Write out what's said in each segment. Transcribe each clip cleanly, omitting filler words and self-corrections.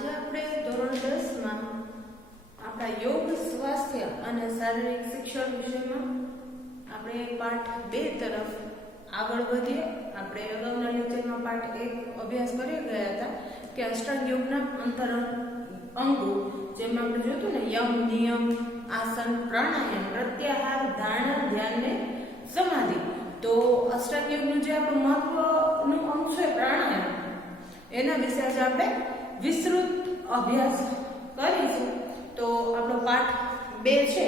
આજે આપણે ધોરણ 10 માં આપણા યોગ સ્વાસ્થ્ય અને શારીરિક શિક્ષણ વિષયમાં આપણે પાઠ 2 તરફ આગળ વધીએ। આપણે અગાઉના લેક્ચરમાં પાઠ 1 અભ્યાસ કરી ગયા હતા કે અષ્ટાંગ યોગના અંતરણ અંગો, જેમાં આપણે જોયું ને યમ, નિયમ, આસન, પ્રાણાયામ, પ્રત્યાહાર, ધારણા, ધ્યાન ને સમાધિ। તો અષ્ટાંગ યોગનું જે આપણું મહત્વનું અંગ છે પ્રાણાયામ, એના વિશે આજે આપણે વિસ્તૃત અભ્યાસ કરીશું। તો આપણો પાઠ 2 છે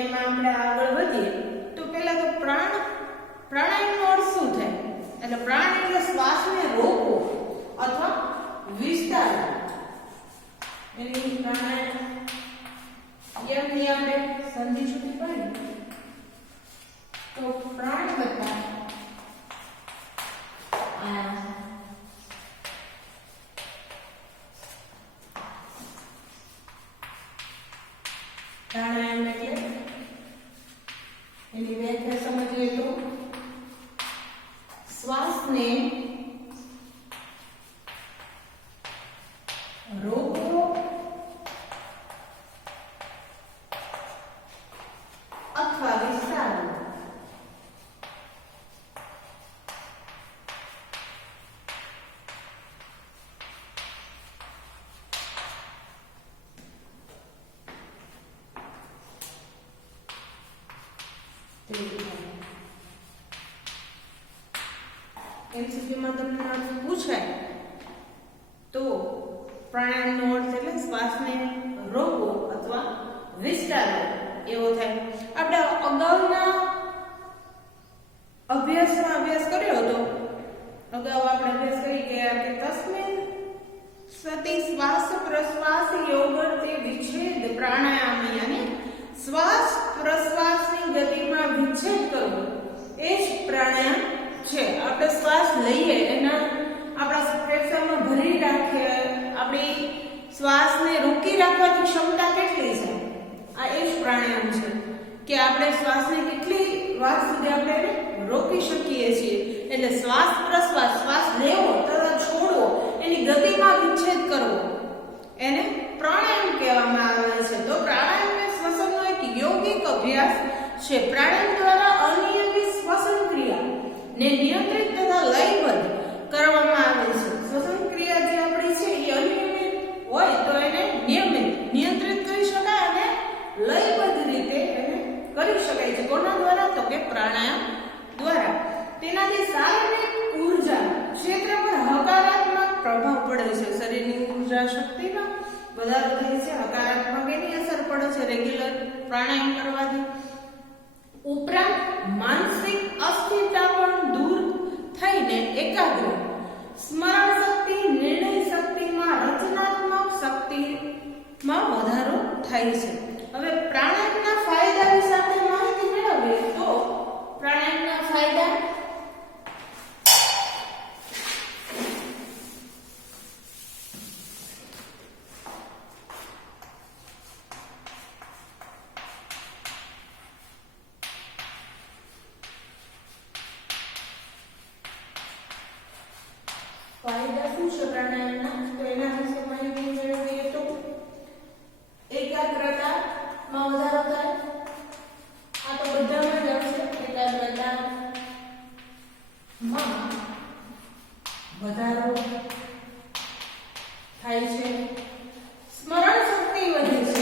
એમાં આપણે આગળ વધીએ તો પહેલા તો પ્રાણાયામનો અર્થ શું થાય? એટલે પ્રાણ એટલે શ્વાસને રોકવો અથવા વિસ્તારવો। એની પ્રાણાયામની આપણે સંધિ સુધી પડી તો પ્રાણ વત્તા પ્રાણાયામ એટલે એની વ્યાખ્યા સમજીએ તો શ્વાસને રોકવો અથવા વિસ્તારવો। એમસીક્યુમાં તમને અર્થ પૂછાય તો પ્રાણાયામનો અર્થ એટલે શ્વાસને રોકવો અથવા વિસ્તારવો એવો થાય। આપણે અગાઉના અભ્યાસમાં અભ્યાસ કર્યો હતો, અગાઉ આપણે અભ્યાસ કરી ગયા કે તસ્મિન સતિ શ્વાસ પ્રશ્વાસ યોગર્તે વિચ્છેદ પ્રાણાયામ, યાની શ્વાસ પ્રશ્વાસની ગતિમાં વિચ્છેદ કરવો એ જ પ્રાણાયામ છે। આપણે શ્વાસ લઈએ એના આપણા ફેફસામાં ભરી રાખીએ, આપણી શ્વાસને રોકી રાખવાની ક્ષમતા કેટલી છે, આ એ જ પ્રાણાયામ છે કે આપણે શ્વાસને કેટલી વાર સુધી આપણે રોકી શકીએ છીએ। એટલે શ્વાસ પ્રશ્વાસ, શ્વાસ લેવો તથા છોડવો, એની ગતિમાં વિચ્છેદ કરવો એને પ્રાણાયામ કહેવામાં આવે છે। તો પ્રાણાયામ એ શ્વસનનો એક યોગિક અભ્યાસ છે। પ્રાણાયામ દ્વારા અનિયમિત શ્વસન ક્રિયા ને નિયંત્રિત તથા લયબદ્ધ કરવામાં આવે છે। શ્વસન ક્રિયા જે આપણી છે એ અનિયમિત હોય તો એને નિયંત્રિત કરી શકાય અને લયબદ્ધ રીતે એને કરી શકાય છે। કોના દ્વારા? તો કે પ્રાણાયામ દ્વારા। તેનાથી શારીરિક ઊર્જા ક્ષેત્ર પર હકારાત્મક પ્રભાવ પડે છે। શરીરની ઊર્જા શક્તિમાં વધારો થાય છે, હકારાત્મક એની અસર પડે છે રેગ્યુલર પ્રાણાયામ કરવાથી। ઉપરાંત માનસિક અસ્થિરતા પણ દૂર થઈને એકાગ્ર, સ્મરણ શક્તિ, નિર્ણય શક્તિમાં, રચનાત્મક શક્તિમાં વધારો થાય છે। હવે પ્રાણાયામના ફાયદા વિશે આપણે માહિતી મેળવીએ તો પ્રાણાયામના ફાયદા શું છે પ્રાણાયામના? તો એના વિશે માહિતી મેળવીએ તો એકાગ્રતામાં વધારો થાય, આ તો બધામાં જ આવશે। એકાગ્રતામાં વધારો થાય છે, સ્મરણ શક્તિ વધે છે।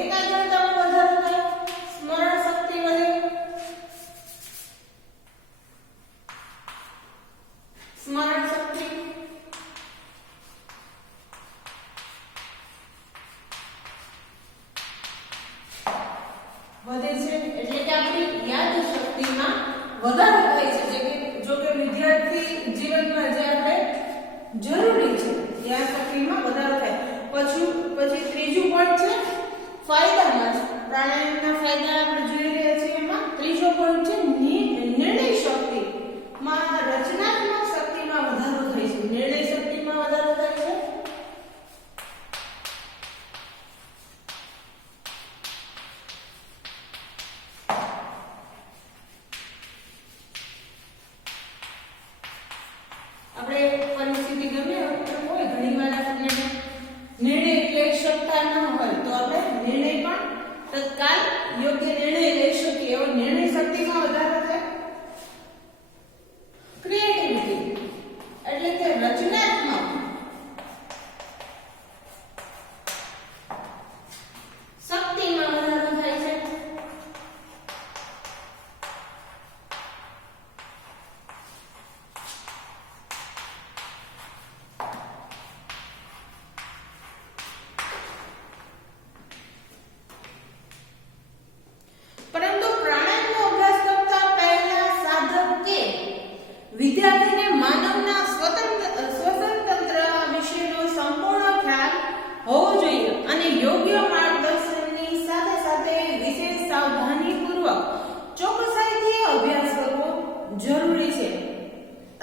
એકાગ્રતામાં વધારો થાય, સ્મરણ શક્તિ વધે, સ્મરણ શક્તિ વધે છે એટલે કે આપણી યાદ શક્તિમાં વધારો થાય છે। જો કે વિદ્યાર્થી જીવનમાં જે આપણે જરૂરી છે યાદ શક્તિમાં વધારો થાય। પછી ત્રીજું પોઈન્ટ છે ફાયદામાં, પ્રાણાયામના ફાયદા આપણે જોઈ રહ્યા છીએ। એમાં ત્રીજો પોઈન્ટ છે નિર્ણય શક્તિમાં, રચનાત્મક શક્તિમાં વધારો થાય છે। નિર્ણય શક્તિમાં વધારો થાય છે, આપણે પરિસ્થિતિ ગમે હોય ઘણી વાર આપણને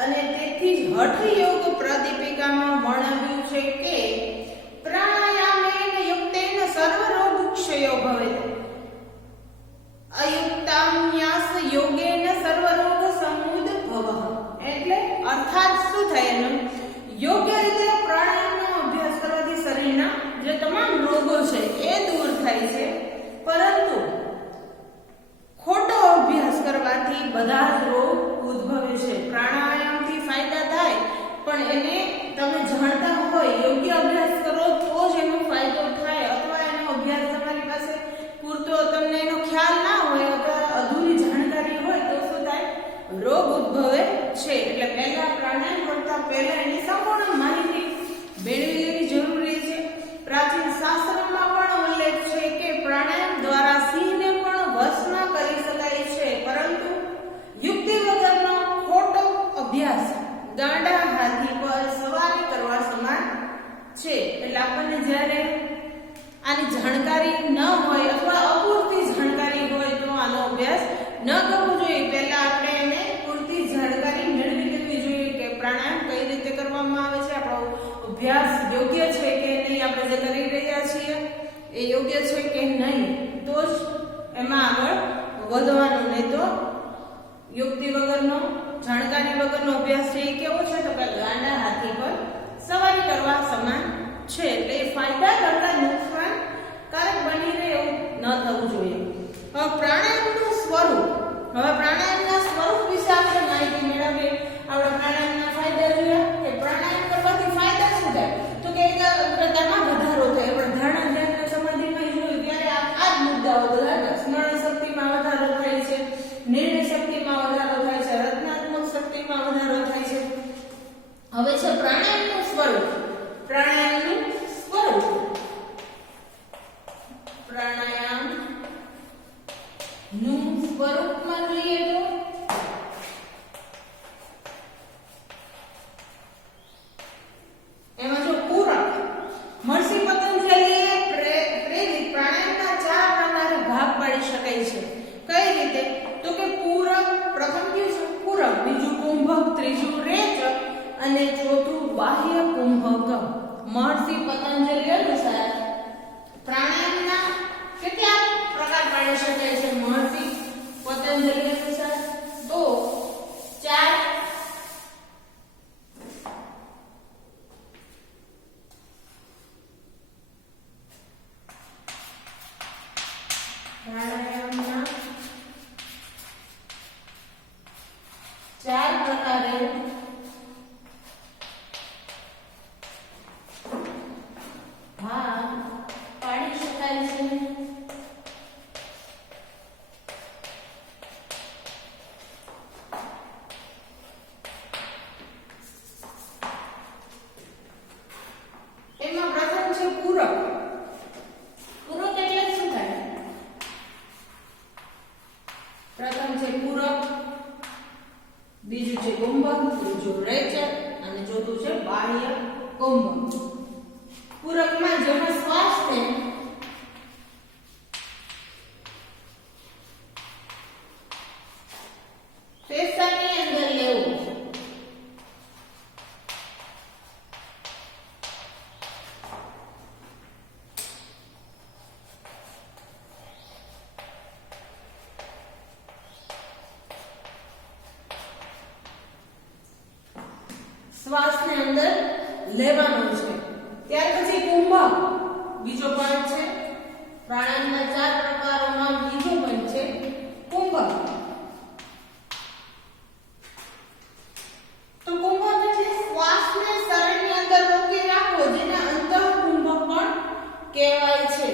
અને તેથી જ હઠ યોગ પ્રદીપિકામાં વર્ણવ્યું છે કે પ્રાણાયામેન યુક્તેન સર્વરોગ ક્ષયો ભવેત અયુક્તાન્યાસ યોગેન સર્વરોગ સમુદ્ભવઃ. એટલે અર્થાત શું થાય એનું? યોગ્ય રીતે પ્રાણાયામનો અભ્યાસ કરવાથી શરીરના જે તમામ રોગો છે એ દૂર થાય છે, પરંતુ ખોટો અભ્યાસ કરવાથી બધા જ રોગ ઉદ્ભવે છે. પ્રાણાયામથી ફાયદા થાય, પણ એને તમે જાણતા હોય, યોગ્ય અભ્યાસ કરો તો જ એનો ફાયદો થાય, અથવા એનો અભ્યાસ તમારી પાસે પૂરતો તમને એનો ખ્યાલ ના હોય અથવા અધૂરી જાણકારી હોય તો શું થાય? રોગ ઉદ્ભવે છે. એટલે પહેલા પ્રાણાયામ કરતા પહેલા એની સંપૂર્ણ માહિતી મેળવી લેવી જરૂરી છે. પ્રાચીન શાસ્ત્રોમાં પણ ઉલ્લેખ છે કે પ્રાણાયામ દ્વારા સિંહને પણ વશમાં કરી શકાય છે, પરંતુ યુક્તિ વગરનો ખોટો અભ્યાસ ગાંડા હાથી પર સવારી કરવા સમાન છે. એટલે આપણને જ્યારે આની જાણકારી ન હોય અથવા અપૂરતી જાણકારી હોય તો આનો અભ્યાસ ન કરવો જોઈએ. પહેલા આપણે એને પૂરતી જાણકારી મેળવી લેવી જોઈએ કે પ્રાણાયામ કઈ રીતે કરવામાં આવે છે, આપણો અભ્યાસ યોગ્ય છે કે નહીં, આપણે જે કરી રહ્યા છીએ એ યોગ્ય છે કે નહીં, તો જ એમાં આગળ વધવાનું. નહીં તો યુક્તિ વગરનો, જાણકારી વગરનો અભ્યાસ છે એ કેવો છે? તો કે ગાંડા હાથી પર સવારી કરવા સમાન છે. એટલે એ ફાયદા કરતા નુકસાનકારક બની રહે એવું ન થવું જોઈએ. હવે પ્રાણાયામનું સ્વરૂપ, હવે પ્રાણાયામના સ્વરૂપ વિશે આપણે માહિતી મેળવીએ. આપણે પ્રાણાયામના ફાયદા જોયા કે પ્રાણાયામ કરવાથી ફાયદા શું થાય? તો કે એકાગ્રતામાં વધારો થાય. આપણે ધારણા ધ્યાન સમાધિમાં જોયું ત્યારે આ જ મુદ્દાઓ બધા, સ્મરણ શક્તિમાં વધારો થાય છે, નિર્ણય શક્તિમાં વધારો થાય છે, રચનાત્મક શક્તિમાં વધારો થાય છે. હવે છે પ્રાણાયામનું સ્વરૂપ. પ્રાણાયામનું સ્વરૂપ, પ્રાણાયામનું સ્વરૂપમાં જોઈએ તો એમાં જો પૂરક, મહર્ષિ પતંજલિએ પ્રેરિત પ્રાણાયામના 4 પ્રકારે ભાગ પાડી શકાય છે. કઈ રીતે? તો કે પૂરક, પ્રથમ કયું છે? પૂરક, બીજું કુંભક, ત્રીજું રેચક અને ચોથું બાહ્ય કુંભક. મહર્ષિ પતંજલિ અનુસાર પ્રાણાયામના કેટલા પ્રકાર પાડી શકાય છે? મહર્ષિ પતંજલિ અનુસાર તો 4. પ્રાણાયામના 4 પ્રકારે ભાગ પાડી શકાય છે. એમાં પ્રથમ છે પૂરક. પૂરક એટલે શું થાય? પ્રથમ છે પૂરક, બીજું છે કુંભક, ત્રીજું રેચક અને ચોથું છે બાહ્ય કુંભક. પૂરકમાં જેમાં શ્વાસને ફેફસાની અંદર લેવું, શ્વાસને અંદર લેવાનો છે. ત્યાર પછી કુંભક, બીજો પોઈન્ટ છે. પ્રાણાયામના 4 પ્રકારોમાં બીજો પોઈન્ટ છે કુંભક. તો કુંભક એટલે શ્વાસને શરીરની અંદર રોકી રાખવો, જેને અંતઃ કુંભક પણ કહેવાય છે.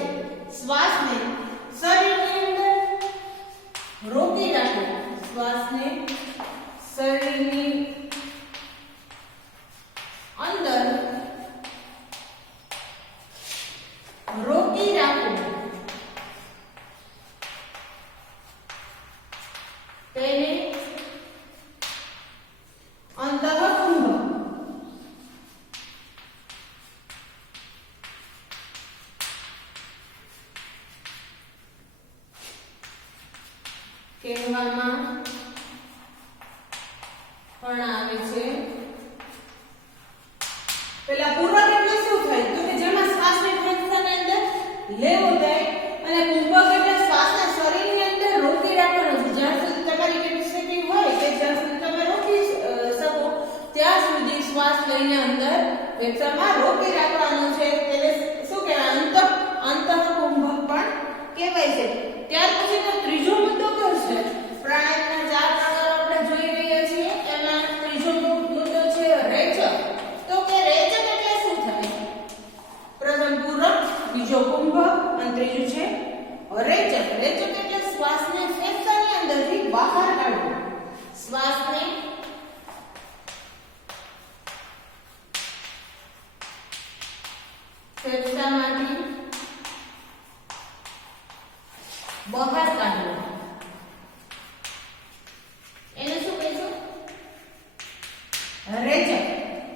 શ્વાસને શરીરની અંદર રોકી રાખવો, શ્વાસને શરીરની અંદર રોકી રાખવું, તેને અંતઃકુંભક કહેવામાં પણ આવે છે. પેલા પૂરક એટલે શું થાય તો કે જેમાં શ્વાસને ફેફસાની અંદર લેવો થાય અને કુંભક એટલે શ્વાસને શરીરની અંદર રોકી રાખવાનો છે. જ્યાં સુધી તમારી કેપેસિટી હોય કે જ્યાં સુધી તમે રોકી શકો ત્યાં સુધી શ્વાસ લઈને અંદર ફેફસામાં રોકી રાખવાનો છે. એટલે શું કહેવાય અંતઃકુંભક પણ કહેવાય છે. ત્યાર પછીનો ત્રીજો મુદ્દો કયો છે? પ્રાણાયામના 4 પ્રકારો આપણે જોઈ રહ્યા છીએ. એમાં ત્રીજો મુદ્દો છે રેચક. તો કે રેચક એટલે શું થાય? પ્રથમ પૂરક, બીજો કુંભક અને ત્રીજું છે રેચક. રેચક એટલે શ્વાસને ફેફસાની અંદરથી બહાર કાઢવો. શ્વાસને ફેફસામાંથી બહાર કાઢવો. એને શું કહીશું? રેચક.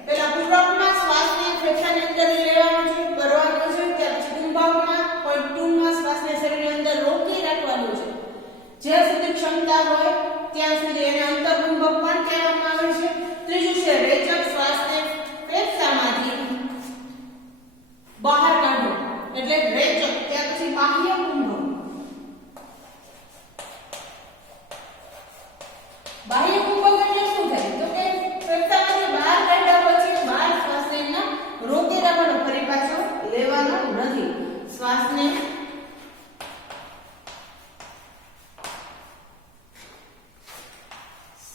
પેલા પૂરકમાં શ્વાસને ફેફસાની અંદર લેવાનો છે, ભરવાનો છે. ત્યાર પછી કુંભકમાં પોઈન્ટ 2 માં શ્વાસને શરીરની અંદર રોકી રાખવાનો છે. જ્યાં સુધી ક્ષમતા હોય ત્યાં સુધી એને અંતઃકુંભક પણ કહેવામાં આવે છે. ત્રીજું છે રેચક, શ્વાસને ફેફસામાંથી બહાર કાઢવો એટલે રેચક. ત્યાર પછી બાહ્ય કુંભક. બાહ્ય કુંભક એટલે શું થાય તો કે ફેફસામાંથી બહાર કાઢ્યા પછી બહાર શ્વાસને રોકી રાખવાનો, ફરી પાછો લેવાનો નથી. શ્વાસને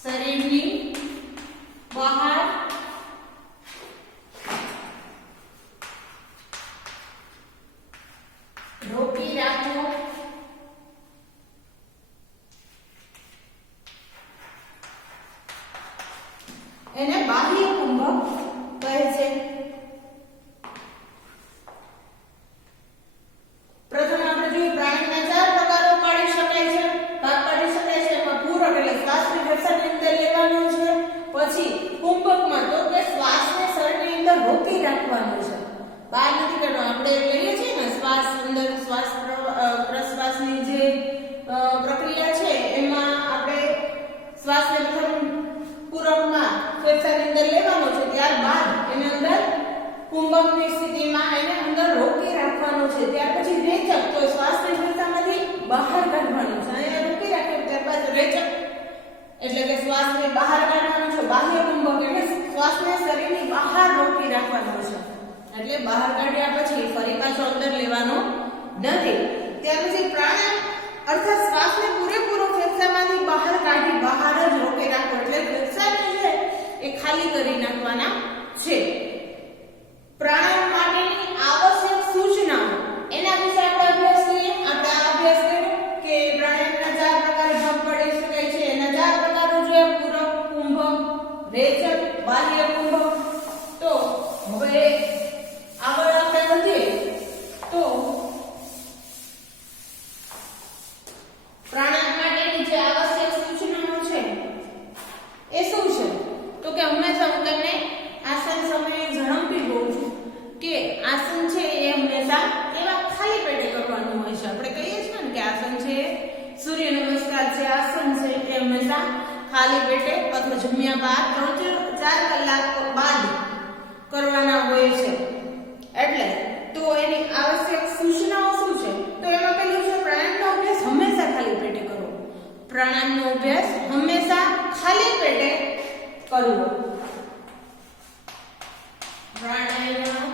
શરીરની બહાર રોકી રાખો. એને બાહ્ય કુંભક કહે છે. પ્રથમ આપણે જોઈએ પ્રાણાયામના 4 પ્રકારો પાડી શકાય છે, ભાગ પાડી શકાય છે. એમાં પૂરક એટલે શ્વાસને ફેફસાની અંદર લેવાનો છે. પછી કુંભકમાં તો કે શ્વાસને શરીરની અંદર રોકી રાખવાનો છે, બહાર નથી કાઢવાનો. આપણે લઈએ છીએ ને શ્વાસ અંદર શ્વાસ પ્રશ્વાસની જે પ્રક્રિયા છે એમાં આપણે શ્વાસને પ્રથમ પૂરકમાં ફેફસાની અંદર લેવાનો છે, ત્યારબાદ એને અંદર કુંભકની સ્થિતિમાં એને અંદર રોકી રાખવાનો છે. ત્યાર પછી રેચક તો શ્વાસને ફેફસામાંથી બહાર કાઢવાનો છે, અહીંયા રોકી રાખ્યો. ત્યારબાદ રેચક એટલે કે શ્વાસને બહાર કાઢવાનો છે. બાહ્ય કુંભક એટલે શ્વાસને શરીરની બહાર રોકી રાખવાનો છે, એટલે બહાર કાઢ્યા પછી ફરી પાછો અંદર લેવાનો નથી. ત્યાર પછી પ્રાણાયામ અર્થાત શ્વાસને પૂરેપૂરો ફેફસામાંથી બહાર કાઢી બહાર જ રોકી રાખવો એટલે ફેફસાને છે એ ખાલી કરી નાખવાના છે. પ્રાણાયામ માટેની આવશ્યક સૂચનાઓ એના વિશે આપણે અભ્યાસ કરીએ. આપણે આ અભ્યાસ કર્યો કે પ્રાણાયામના 4 પ્રકાર ભાગ પાડી શકાય છે. એના 4 પ્રકારો જોયા: પૂરક, કુંભક, રેચક, બાહ્ય કુંભક. તો હવે આગળ આપણે વધીએ તો પ્રાણાયામ માટેની જે આવશ્યક સૂચનાઓ છે એ શું છે તો કે હંમેશા હું તમને આસન સમયે જણાવતી હોઉં છું કે આસન છે એ હંમેશા એવા ખાલી પેટે કરવાનું હોય છે. આપણે કહીએ છીએ ને કે આસન છે સૂર્ય નમસ્કાર છે, આસન છે એ હંમેશા ખાલી પેટે અથવા જમ્યા બાદ 3-4 કલાક બાદ કરવાના હોય છે. એટલે તો એની આવશ્યક સૂચનાઓ શું છે તો એમાં પહેલું છે પ્રાણાયામનો અભ્યાસ હંમેશા ખાલી પેટે કરવો. પ્રાણાયામનો અભ્યાસ હંમેશા ખાલી પેટે કરવો. પ્રાણાયામ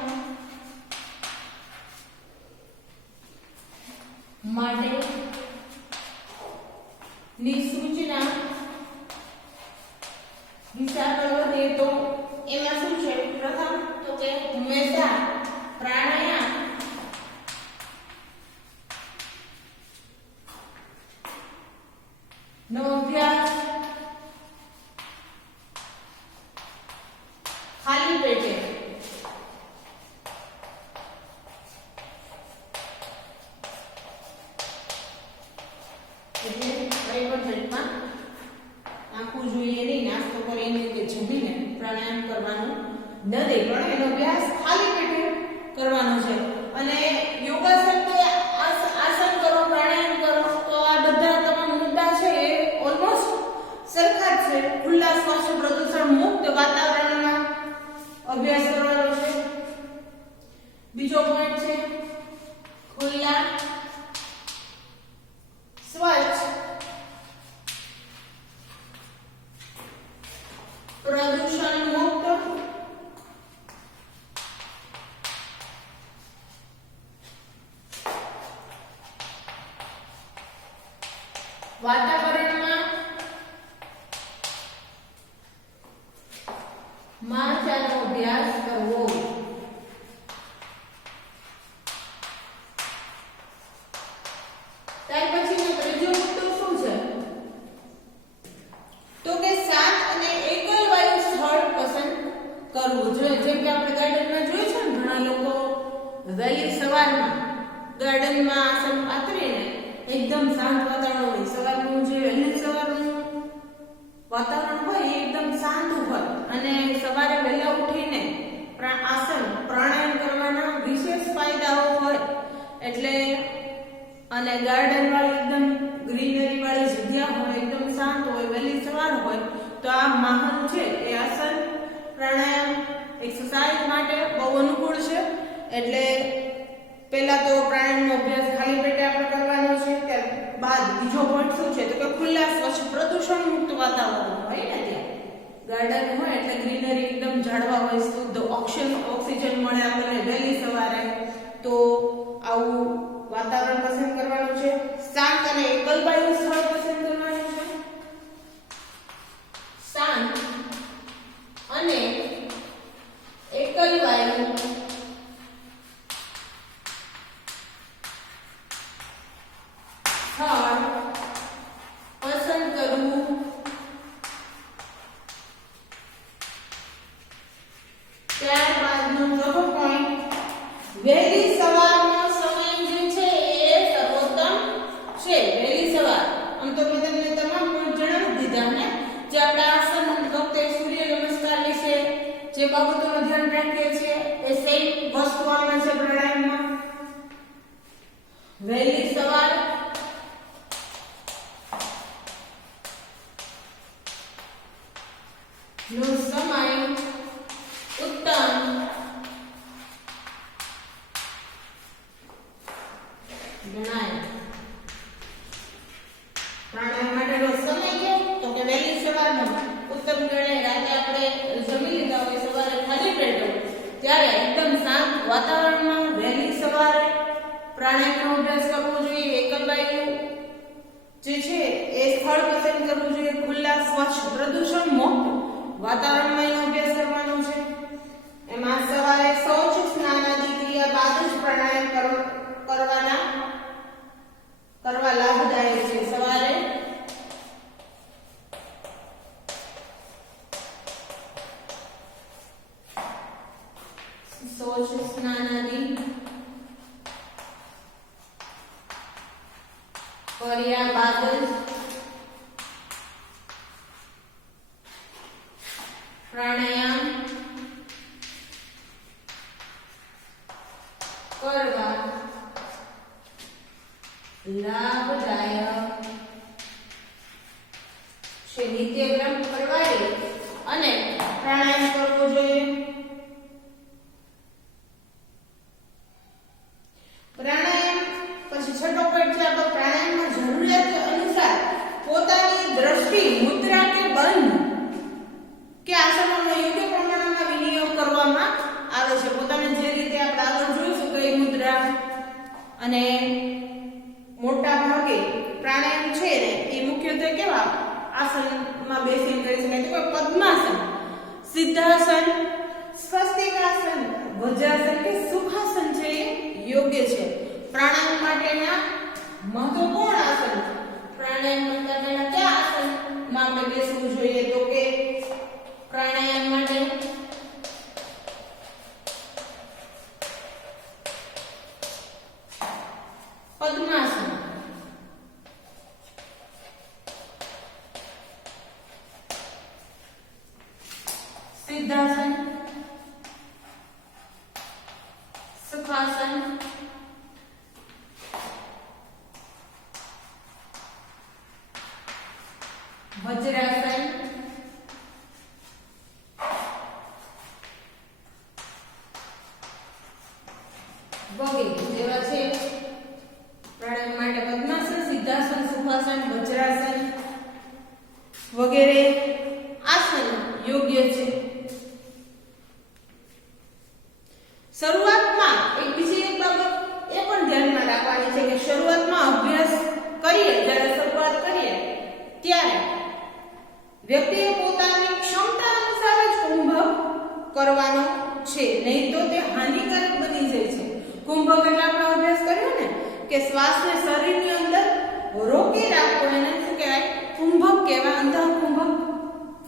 માટે ની સૂચના વિશે આગળ વધીએ તો એમાં શું છે? પ્રથમ તો કે હંમેશા પ્રાણાયામ નો અભ્યાસ ખાલી પેટે એટલે પ્રાઇવેટ પેટમાં આખું જોઈએ નહીં, નાસ્તો કરીને કે જમીને પ્રાણાયામ કરવાનું નથી, પણ એનો અભ્યાસ ખાલી પેટે કરવાનો છે. અને યોગાસન કે આસન કરો, પ્રાણાયામ કરો તો આ બધા તમામ મુદ્દા છે એ ઓલમોસ્ટ સરખા જ છે. ખુલ્લા શ્વાસે પ્રદૂષણ વાતાવરણમાં અભ્યાસ કરવાનો છે. બીજો પોઈન્ટ છે ખુલ્લા સ્વચ્છ પ્રદૂષણ મુક્ત વાતાવરણમાં માળખાનો અભ્યાસ કરવો. ત્યાર પછીનો ત્રીજો મુદ્દો શું છે તો કે શાંત અને એકલ વાયુ સ્થળ પસંદ કરવું જોઈએ. જેમ કે આપણે ગાર્ડનમાં જોયું છે ને, ઘણા લોકો વહેલી સવારમાં ગાર્ડનમાં આસન પાથરીને એકદમ શાંત વાતાવરણ હોય. સવારનું જે વહેલી સવારનું વાતાવરણ હોય એ એકદમ શાંત હોય અને સવારે વહેલા ઉઠીને આસન પ્રાણાયામ કરવાના વિશેષ ફાયદાઓ હોય. એટલે અને ગાર્ડન વાળી એકદમ ગ્રીનરી વાળી જગ્યા હોય, એકદમ શાંત હોય, વહેલી સવાર હોય, તો આ માહોલ છે એ આસન પ્રાણાયામ એક્સરસાઇઝ માટે બહુ અનુકૂળ છે. એટલે પહેલા તો પ્રાણાયામનો અભ્યાસ ખાલી પેટે આપણે કરવાનો છે. ત્યારબાદ બીજો પોઈન્ટ શું છે તો કે ખુલ્લા સ્વચ્છ પ્રદૂષણ મુક્ત વાતાવરણ હોય ને, ત્યાં ગાર્ડન હોય એટલે ગ્રીનરી એકદમ ઝાડવા હોય, શુદ્ધ ઓક્સિજન મળે આપણને વહેલી સવારે. તો આવું વાતાવરણ પસંદ કરવાનું છે. શાંત અને એકલ વાયુ સ્થળ પસંદ કરવાનું છે. શાંત અને એકલ વાયુ સ્થળ પસંદ કરવું. ત્યારબાદનો ચોથો પોઈન્ટ વહેલી સવારનો સમય જે છે એ સર્વોત્તમ છે. વહેલી સવાર આમ તો મેં તમને તમામ પોઈન્ટ જણાવી દીધા ને, જે આપણે આસન વખતે સૂર્ય નમસ્કાર વિશે જે બાબતોનું ધ્યાન રાખીએ છીએ એ સેમ વસ્તુ આવે છે પ્રાણાયામમાં. વહેલી સવાર નો સમય ઉત્તમ ગણાય. પ્રાણાયામ માટેનો સમય છે તો કે વહેલી સવારનો ઉત્તમ ગણાય. રાતે આપણે જમી લીધા હોય, સવારે ખાલી પેટે ત્યારે એકદમ શાંત વાતાવરણમાં વહેલી સવારે પ્રાણાયામનો અભ્યાસ કરવો જોઈએ. એકલ વાયુ જે છે એ સ્થળ પસંદ કરવું જોઈએ. ખુલ્લા સ્વચ્છ પ્રદૂષણ મુક્ત વાતાવરણમાં એનો અભ્યાસ કરવાનો છે. એમાં સવારે શૌચ સ્નાન આદિ ક્રિયા બાદ જ પ્રાણાયામ કરવા લાભદાયક છે. સવારે શૌચ સ્નાન આદિ કર્યા બાદ જ પ્રાણાયામ કરવા લાભદાયક છે. નિત્યક્રમ પરવારી અને પ્રાણાયામ કરવો જોઈએ. પ્રાણાયામ પછી છઠ્ઠો પોઈન્ટ છે આપણો પ્રાણાયામમાં જરૂરિયાત અનુસાર પોતાની દ્રષ્ટિ મુદ્રા કે બંધ કે આસનોનો યોગ્ય પ્રમાણમાં વિનિયોગ કરવામાં આવે છે. પોતાને જે રીતે આપણે આગળ જોઈશું કે મુદ્રા અને મોટા ભાગે પ્રાણાયામ છે ને એ મુખ્યત્વે કેવા આસનમાં બેસીને કરી શકાય. તો પદ્માસન, સિદ્ધાસન, સ્વસ્તિકાસન, વજ્રાસન કે સુખાસન છે એ યોગ્ય છે. પ્રાણાયામ માટેના મહત્વપૂર્ણ આસન. પ્રાણાયામ કરતા પહેલા કયા આસનમાં આપણે બેસવું જોઈએ તો કે પ્રાણાયામ માટે પદ્માસન, સિદ્ધાસન, સુખાસન, વજ્રાસન, વગેરે જેવા છે પ્રાણાયામ માટે પદ્માસન, સિદ્ધાસન, સુખાસન, વજ્રાસન વગેરે આસન યોગ્ય છે. શરૂઆતમાં બીજી એક બાબત એ પણ ધ્યાનમાં રાખવાની છે કે શરૂઆતમાં અભ્યાસ કરીએ, જ્યારે શરૂઆત કરીએ ત્યારે વ્યક્તિએ પોતાની ક્ષમતા અનુસાર જ કુંભક કરવાનો છે, નહીં તો તે હાનિકારક બની જાય છે. કુંભક એટલે આપણે અભ્યાસ કર્યો ને કે શ્વાસને શરીરની અંદર રોકી રાખવો, એને શું કહેવાય? કુંભક કહેવાય. અંતઃ કુંભક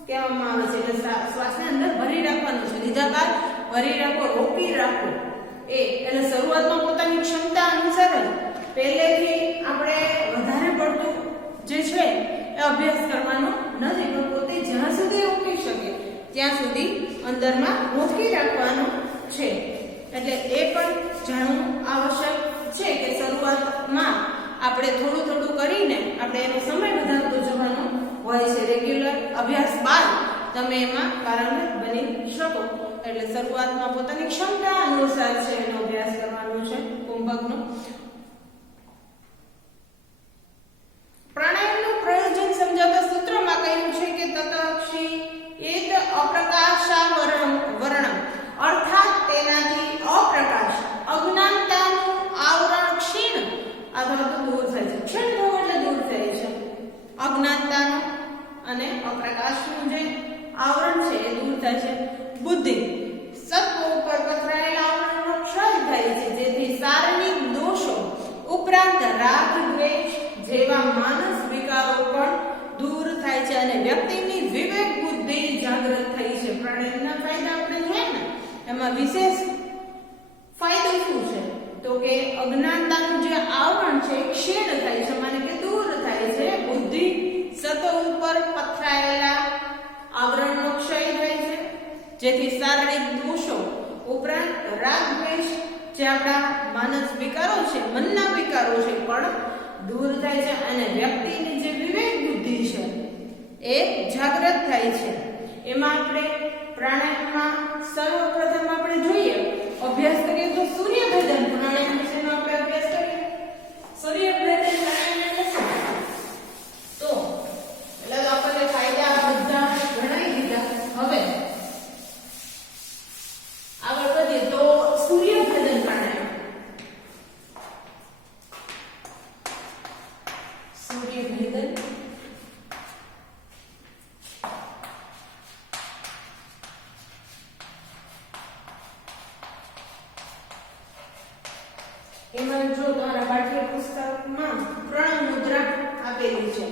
કહેવામાં આવે છે. એટલે શ્વાસને અંદર ભરી રાખવાનો છે, લીધા બાદ ભરી રાખો, રોકી રાખો. એટલે શરૂઆતમાં પોતાની ક્ષમતા અનુસાર જ પહેલેથી આપણે વધારે પડતું જે છે એ અભ્યાસ કરવાનો નથી, પણ પોતે જ્યાં સુધી રોકી શકે ત્યાં સુધી અંદરમાં રોકી રાખવાનો છે. એટલે એ પણ જાણવું આવશ્યક છે કે શરૂઆતમાં આપણે થોડું થોડું કરીને આપણે એનો સમય વધારતો જવાનો હોય છે. રેગ્યુલર અભ્યાસ બાદ તમે એમાં પારંગત બની શકો. એટલે શરૂઆતમાં પોતાની ક્ષમતા અનુસાર છે એનો અભ્યાસ કરવાનો છે કુંભકનો. પ્રાણાયામનું પ્રયોજન સમજાવતા સૂત્રમાં કહ્યું છે કે તતક્ષી એત અપ્રકાશાવરણમ, અર્થાત તેનાથી અપ્રકાશ અજ્ઞાનતાનું આવરણ ક્ષીણ અથવા તો દૂર થાય છે. ક્ષીણ થવું એટલે દૂર થાય છે. અજ્ઞાનતાનું અને અપ્રકાશનું જે આવરણ છે એ દૂર થાય છે. બુદ્ધિ સત્વ ઉપર પથરાયેલા આવરણનો ક્ષય થાય છે, જેથી શારીરિક દોષો ઉપરાંત રાગ, દ્વેષ જેવા માનસ વિકારો પણ દૂર થાય છે અને વ્યક્તિની વિવેક બુદ્ધિ જાગૃત થઈ છે. પ્રાણાયામના ફાયદા આપણે જોઈએ ને, એમાં વિશેષ ફાયદો શું છે? તો કે અજ્ઞાનતાનું જે આવરણ છે ક્ષીણ થાય છે, માને કે દૂર થાય છે. બુદ્ધિ સત્વ ઉપર પથરાયેલા આવરણનો ક્ષય થાય છે, જેથી શારીરિક દોષો ઉપરાંત રાગ, દ્વેષ જે આપણા માનસ વિકારો છે, મનના વિકારો છે પણ દૂર થાય છે અને વ્યક્તિની જે વિવેક બુદ્ધિ છે એ જાગૃત થાય છે. એમાં આપણે પ્રાણાયામમાં સર્વપ્રથમ આપણે જોઈએ અભ્યાસ કરીએ તો સૂર્યભેદન પ્રાણાયામ વિશેનો આપણે અભ્યાસ કરીએ. સૂર્યભેદન પ્રાણાયામ એટલે શું? તો એટલે આપણને ફાયદા બધા જણાવી દીધા. હવે આગળ વધીએ તો સૂર્યભેદન પ્રાણાયામ. સૂર્યભેદન એમાં જો તમારા પાઠ્યપુસ્તકમાં પ્રણવ મુદ્રા આપેલી છે.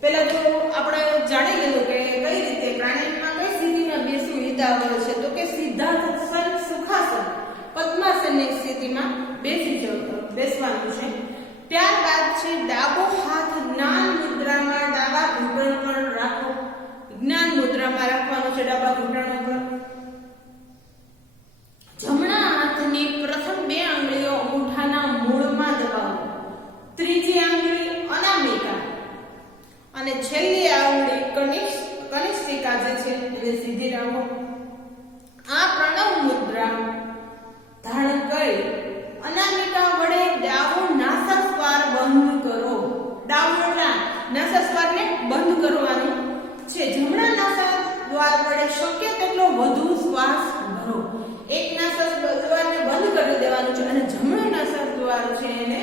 પહેલા તો આપણે જાણી લીધું કે કઈ રીતે પ્રાણાયામમાં કઈ સ્થિતિમાં બેસવું હિતાવહ છે. તો કે સિદ્ધાસન, સુખાસન, પદ્માસનની સ્થિતિમાં બેસવાનું છે. ત્યારબાદ છે ડાબો હાથ જ્ઞાન મુદ્રામાં ડાબા ઘૂંટણ પર રાખો. જ્ઞાન મુદ્રામાં રાખવાનો છે ડાબા ઘૂંટણ ઉપર. જમણા હાથની પ્રથમ બે આંગળીઓ અંગૂઠાના મૂળમાં દબાવો. ત્રીજી આંગળી અનામિકા અને છેલ્લી આંગળી કનિષ્ઠિકા જે છે એને સીધી રાખો. આ પ્રણવ મુદ્રા ધારણ કરી અનામિકા વડે ડાબો નાસાસ્વાર બંધ કરો. ડાબા નાસાસ્વારને બંધ કરવાનું છે. જમણા નાસાદ્વાર વડે શક્ય તેટલો વધુ શ્વાસ ભરો. એક નાસાદ્વારને બંધ કરી દેવાનું છે અને જમણો નાસાદ્વાર છે એને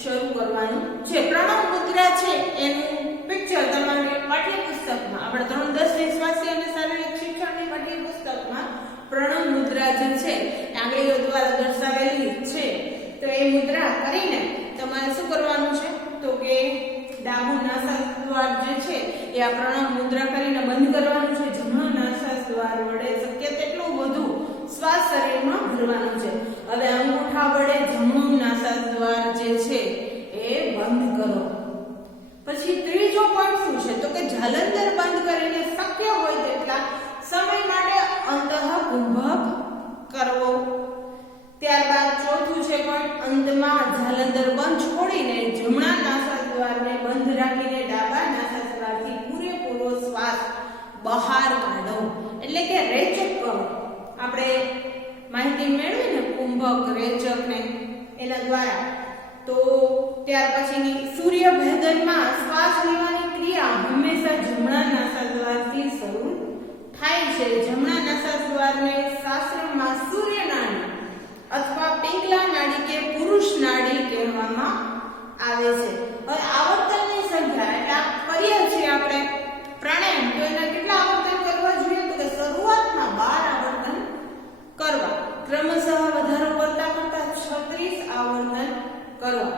શરૂ કરવાનું છે. પ્રણવ મુદ્રા છે એનું પિક્ચર તમારે પાઠ્યપુસ્તકમાં આપણે 3-10 સ્વાસ્થ્ય અને શારીરિક શિક્ષણની પાઠ્યપુસ્તકમાં પ્રણવ મુદ્રા જે છે આંગળીઓ દ્વારા દર્શાવેલી છે. તો એ મુદ્રા કરીને તમારે શું કરવાનું છે? તો કે ડાબુ નાસાદ્વાર જે છે એ આ પ્રણવ મુદ્રા કરીને બંધ કરવાનું છે. જમણો નાસાદ્વાર વડે શક્ય તેટલું વધુ શ્વાસ શરીરમાં ભરવાનું છે. હવે અંગૂઠા વડે જમણું નાસાદ્વાર જે છે એ બંધ કરો. પછી ત્રીજો પોઈન્ટ શું છે? તો કે જાલંધર બંધ કરીને શક્ય હોય તેટલા સમય માટે અંતઃકુંભક કરવો. ત્યારબાદ ચોથું છે પણ અંતમાં જાલંધર બંધ છોડીને જમણા નાસાદ્વારને બંધ રાખીને ડાબા નાસાદ્વારથી પૂરેપૂરો શ્વાસ બહાર કાઢો. એટલે કે રેચક કરો. આપણે માહિતી મેળવી ને કુંભક, રેચક ને એના દ્વારા. તો ત્યાર પછીની સૂર્ય ભેદનમાં શ્વાસ લેવાની ક્રિયા હંમેશા જમણા નાસાદ્વારથી શરૂ થાય છે. જમણા નાસાદ્વારને શાસ્ત્રમાં સૂર્ય નાડી અથવા પિંગલા નાડી કે પુરુષ નાડી કહેવામાં આવે છે. હવે આવર્તનની સંખ્યા એટલે કરીએ છીએ આપણે પ્રાણાયામ, તો એના કેટલા આવર્તન કરવા જોઈએ? તો કે શરૂઆતમાં 12 આવર્તન કરવા, ક્રમશઃ વધારો કરતા કરતા 36 આવર્તન કરવા.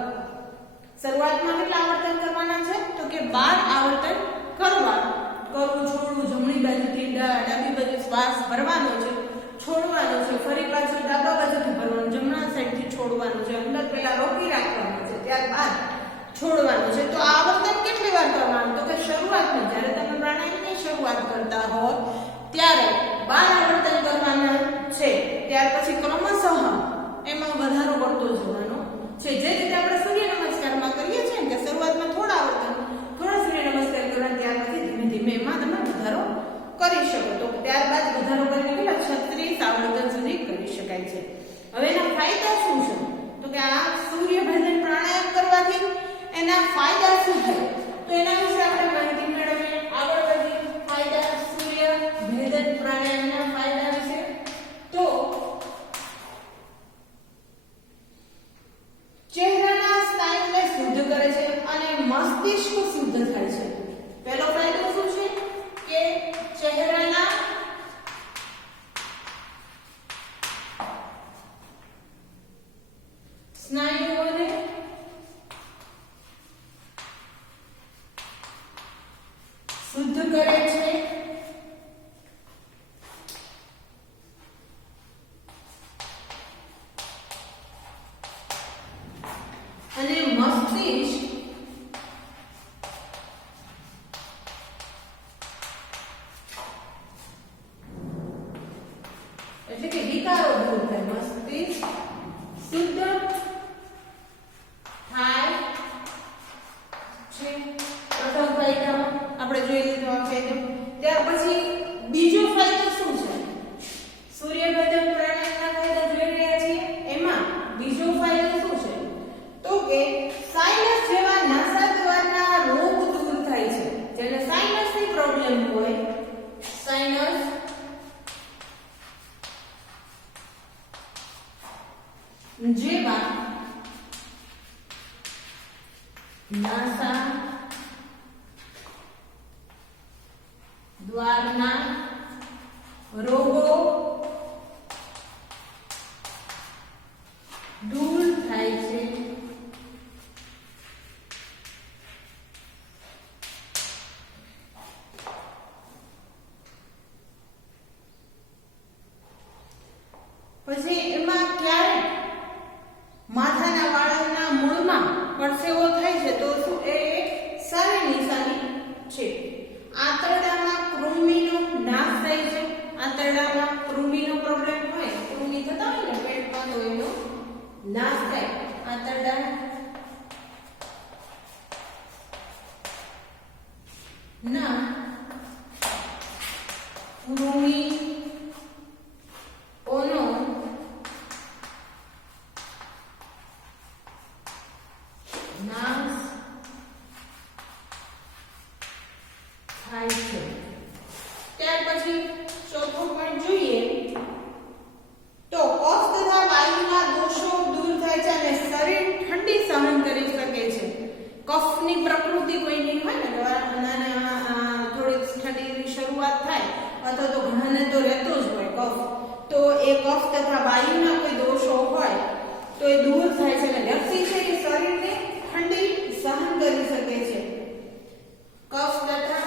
શરૂઆતમાં કેટલા આવર્તન કરવાના છે? તો કે 12 આવર્તન કરવા. કરવું છોડવું, જમણી બાજુથી ડાબી બાજુ શ્વાસ ભરવાનો છે, છોડવાનો છે, ફરી પાછું ડાબા બાજુથી ભરવાનું, જમણા સાઈડથી છોડવાનું છે, અંદર પહેલા રોકી રાખવાનું છે, ત્યારબાદ છોડવાનું છે. તો આવર્તન કેટલી વાર કરવાનું? તો કે શરૂઆતમાં જ્યારે તમે પ્રાણાયામની શરૂઆત કરતા હો ત્યારે 12 આવર્તન કરવાના છે. ત્યાર પછી ક્રમશઃ એમાં વધારો કરતો જવાનો છે. જે રીતે આપણે સૂર્ય નમસ્કારમાં કરીએ છીએ કે શરૂઆતમાં થોડા આવર્તન, થોડા સૂર્ય નમસ્કાર કરવાના, ત્યાર પછી ધીમે ધીમે એમાં તમે વધારો કરી શકો. તો ત્યારબાદ વધારો કરીને કેટલા 36 આવર્તન સુધી કરી શકાય છે. હવે એના ફાયદા શું છે? તો કે આ સૂર્ય ભેદન પ્રાણાયામ કરવાથી એના ફાયદા શું થાય? તો એના વિશે આપણે માહિતી મેળવીએ. આગળ વધીએ. ફાયદા સૂર્ય ભેદન પ્રાણાયામના ફાયદા વિશે. તો ચહેરાના સ્નાયુને શુદ્ધ કરે છે અને મસ્તિષ્ક શુદ્ધ થાય છે. પહેલો ફાયદો શું છે? કે ચહેરાના સ્નાયુઓને શુદ્ધ કરે છે અને મસ્તિષ્ક એટલે કે વિકારો દૂર થાય. મસ્તિષ્ક શુદ્ધ થાય છે. પ્રથમ ફાયદો આપણે જોઈ લીધો આ ફાયદો. ત્યાર પછી બીજો ફાયદો શું છે? સૂર્યભેદન પ્રાણાયામના ફાયદા જોઈ રહ્યા છીએ. એમાં બીજો ફાયદો શું છે? તો કે સાઇનસ જેવા નાસાદ્વારના રોગ દૂર થાય છે. જેને સાઇનસની પ્રોબ્લેમ હોય, સાઇનસ જેવા નાસા દ્વારના રોગો દૂર થાય છે. પછી એમાં ક્યારે માથાના વાળના મૂળમાં પરસેવો થાય છે તો શું એ સારી નિશાની છે. આંતરડામાં કૃમિનો નાશ થાય છે. આંતરડામાં કૃમિનો પ્રોબ્લેમ હોય, કૃમિ થતા હોય ને પેટમાં, તો એનો નાશ થાય. આંતરડા ના કૃમિ ઓનો નાશ થાય છે. ત્યાર પછી ચોથો પોઈન્ટ જોઈએ તો કફ તથા વાયુના દોષો દૂર થાય છે અને શરીર ઠંડી સહન કરી શકે છે. કફની પ્રકૃતિ કોઈની હોય ને, થોડી ઠંડીની શરૂઆત થાય અથવા તો ઘણાને તો રહેતો જ હોય કફ, તો એ કફ તથા વાયુના કોઈ દોષો હોય તો એ દૂર થાય છે અને વ્યક્તિ છે એ શરીરને ઠંડી સહન કરી શકે છે. કફ તથા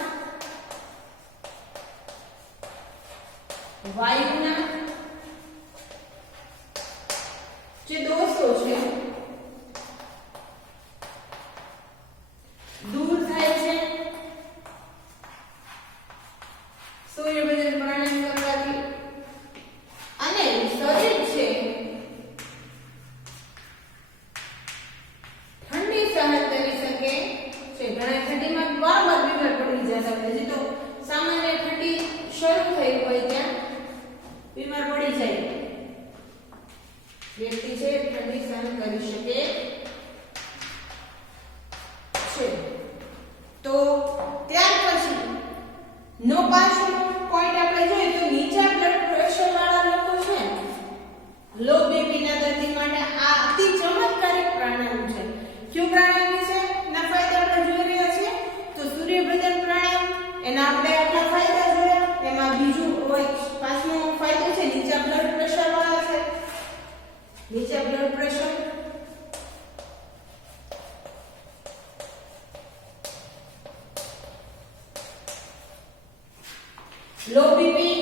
વાયુના જે દોષો છે દૂર થાય છે સૂર્યભેદન પ્રાણાયામ કરવાથી. અને શરીર છે ઠંડી સહન કરી શકે છે. ઘણા ઠંડીમાં વારંવાર બીમાર પડી જતા હોય, હજી તો સામાન્ય ઠંડી શરૂ થઈ હોય ત્યાં બીમાર પડી જાય. વ્યક્તિ છે ઠંડી સહન કરી શકે છે. તો ત્યાર પછી નો પાંચમો પોઈન્ટ આપણે જોઈએ તો નીચા બ્લડ પ્રેશર વાળા લોકો છે, લો બીપી ના દર્દી માટે આ અતિ ચમત્કારિક પ્રાણાયામ છે. કયું પ્રાણાયામ છે? ના ફાયદા આપણે જોઈ રહ્યા છીએ. તો સૂર્યભેદન પ્રાણાયામ, એના આપણે આટલા ફાયદા જોયા. એમાં બીજું પાંચમો ફાયદો છે નીચા બ્લડ પ્રેશર વાળા છે, નીચા બ્લડ પ્રેશર, લો બીપી,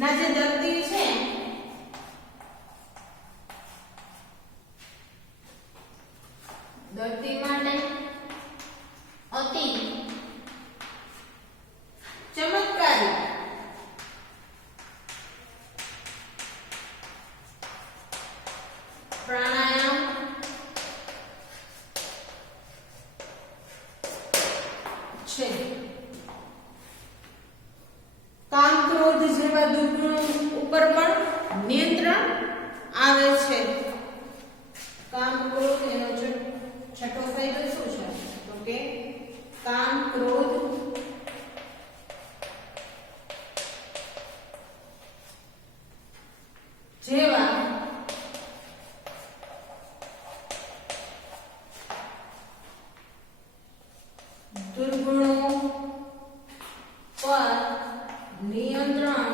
ના જે દર્દી છે દર્દી માટે અતિ ચમત્કારી પ્રાણાયામ છે. કામ ક્રોધ જેવા દુર્ગુણો ઉપર પણ નિયંત્રણ આવે છે. કામ ક્રોધ એનો છઠ્ઠો ફાયદો શું છે? તો કે કામ ક્રોધ જેવા દુર્ગુણો પર નિયંત્રણ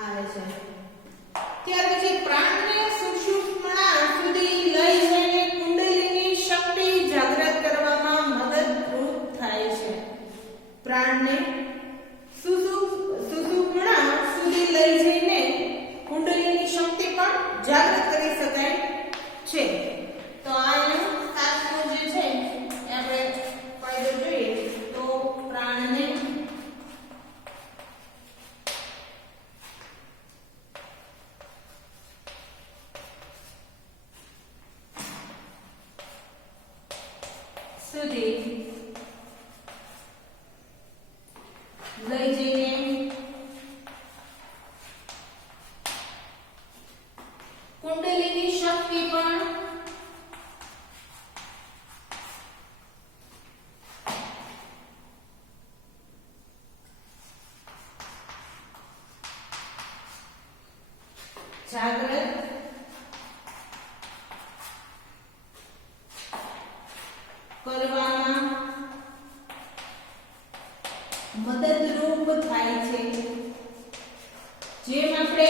આવે છે. ત્યાર પછી પ્રાણને સુષુમ્ના સુધી લઈ જઈને કુંડલીની શક્તિ જાગૃત કરવામાં મદદરૂપ થાય છે. પ્રાણને સુષુમ્ના સુધી લઈ જઈને કુંડલીની શક્તિ પણ જાગૃત કરી શકાય છે. તો આ સાતમો જે છે એ આપણે ફાયદો જોઈએ તો પ્રાણને સુધી લઈ જઈને કુંડલીની શક્તિ પણ જાગૃત કરવામાં મદદરૂપ થાય છે. જેમ આપણે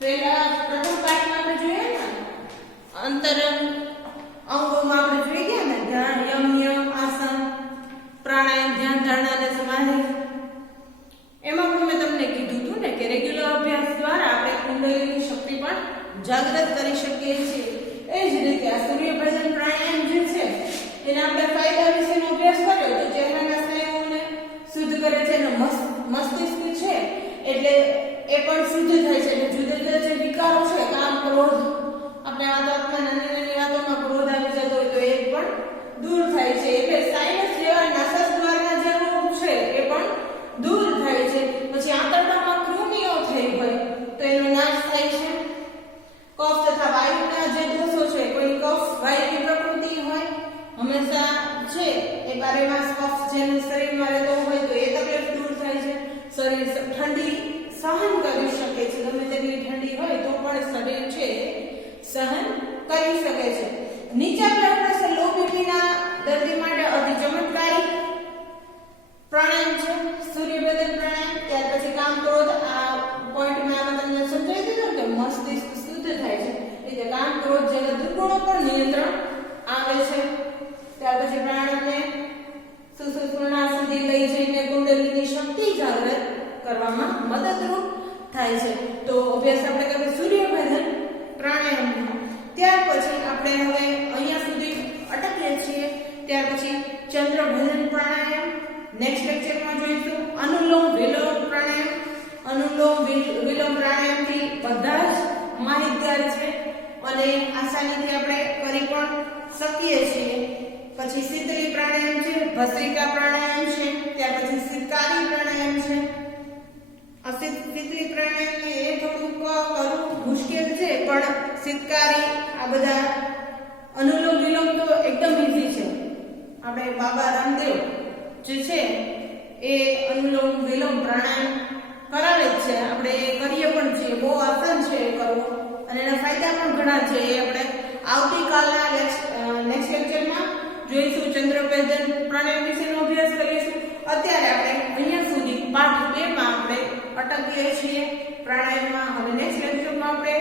પહેલા પ્રથમ પાઠમાં આપણે જોયા ને અંતરંગ અંગોમાં આપણે જોઈ ગયા ને ધ્યાન, યમ નિયમ, આસન, પ્રાણાયામ, ધ્યાન, ધારણા અને સમાધિ. એમાં પણ મેં તમને કીધું હતું ને કે રેગ્યુલર અભ્યાસ દ્વારા આપણે કુંડલીની શક્તિ પણ જાગૃત કરી શકીએ છીએ. એ જ રીતે આ સૂર્યભેદન પ્રાણાયામ જે છે એના આપણે ફાયદા વિશેનો અભ્યાસ કર્યો તો ચહેરાના સ્નાયુઓને શુદ્ધ કરે છે અને મસ્તિષ્ક છે એટલે એ પણ શુદ્ધ થાય છે. એટલે જુદા જુદા જે વિકારો છે, કામ, ક્રોધ, આપણે વાતોમાં નાની નાની વાતોમાં ક્રોધ આવી જતો હોય તો એ પણ દૂર થાય છે. એટલે સાયનસ જેવા નાસાદ્વારના જે રોગ છે એ પણ દૂર થાય છે. પછી આંતરડામાં કૃમિઓ થઈ હોય તો એનો નાશ થાય છે. કફ તથા વાયુના જે દોષો છે, કોઈ કફ વાયુની પ્રકૃતિ હોય હંમેશા છે એ બારેમાસ કફ જેનું શરીરમાં રહેતો હોય તો એ તકલીફ દૂર થાય છે. શરીર ઠંડી સહન કરી શકે છે, ગમે તેટલી ઠંડી હોય તો પણ શરીર છે સહન કરી શકે છે. નીચા બ્લડ પ્રેશર, લો બીપીના દર્દી માટે અતિ ચમત્કારી પ્રાણાયામ છે સૂર્યભેદન પ્રાણાયામ. ત્યાર પછી કામ ક્રોધ, આ પોઈન્ટમાં આમાં તમને સમજાવી દીધું કે મસ્તિષ્ક શુદ્ધ થાય છે એટલે કામ ક્રોધ જેવા દુર્ગુણો પર નિયંત્રણ આવે છે. ત્યાર પછી પ્રાણને સુષુમ્ના સુધી લઈ જઈને કુંડલીની શક્તિ જાગૃત કરવામાં મદદરૂપ થાય છે. તો અભ્યાસ આપણે કર્યો સૂર્યભેદન પ્રાણાયામ. ત્યાર પછી આપણે હવે અહીંયા સુધી અટકીએ છીએ. ત્યાર પછી ચંદ્રભેદન પ્રાણાયામ નેક્સ્ટ લેક્ચરમાં જોઈશું. અનુલોમ વિલોમ પ્રાણાયામ, અનુલોમ અનુલોમ વિલોમ પ્રાણાયામથી બધા જ માહિતગાર છે અને આસાનીથી આપણે કરી પણ શકીએ છીએ. પછી શીતળી પ્રાણાયામ છે, ભસ્ત્રિકા પ્રાણાયામ છે, ત્યાર પછી શીતકારી પ્રાણાયામ છે. આ શીતળી પ્રાણાયામ એ થોડુંક કરવું મુશ્કેલ છે, પણ શીતકારી આ બધા અનુલોમ વિલોમ તો એકદમ ઈઝી છે. આપણે બાબા રામદેવ જે છે એ અનુલોમ વિલોમ પ્રાણાયામ કરાવે જ છે, આપણે કરીએ પણ છીએ. બહુ આસાન છે એ કરવું અને એના ફાયદા પણ ઘણા છે. એ આપણે આવતીકાલના નેક્સ્ટ લેક્ચરમાં જોઈશું. ચંદ્રભેદન પ્રાણાયામ વિશેનો અભ્યાસ કરીશું. અત્યારે આપણે અહીંયા સુધી પાઠ 2 માં આપણે અટકીએ છીએ પ્રાણાયામમાં. હવે નેક્સ્ટ લેક્ચરમાં આપણે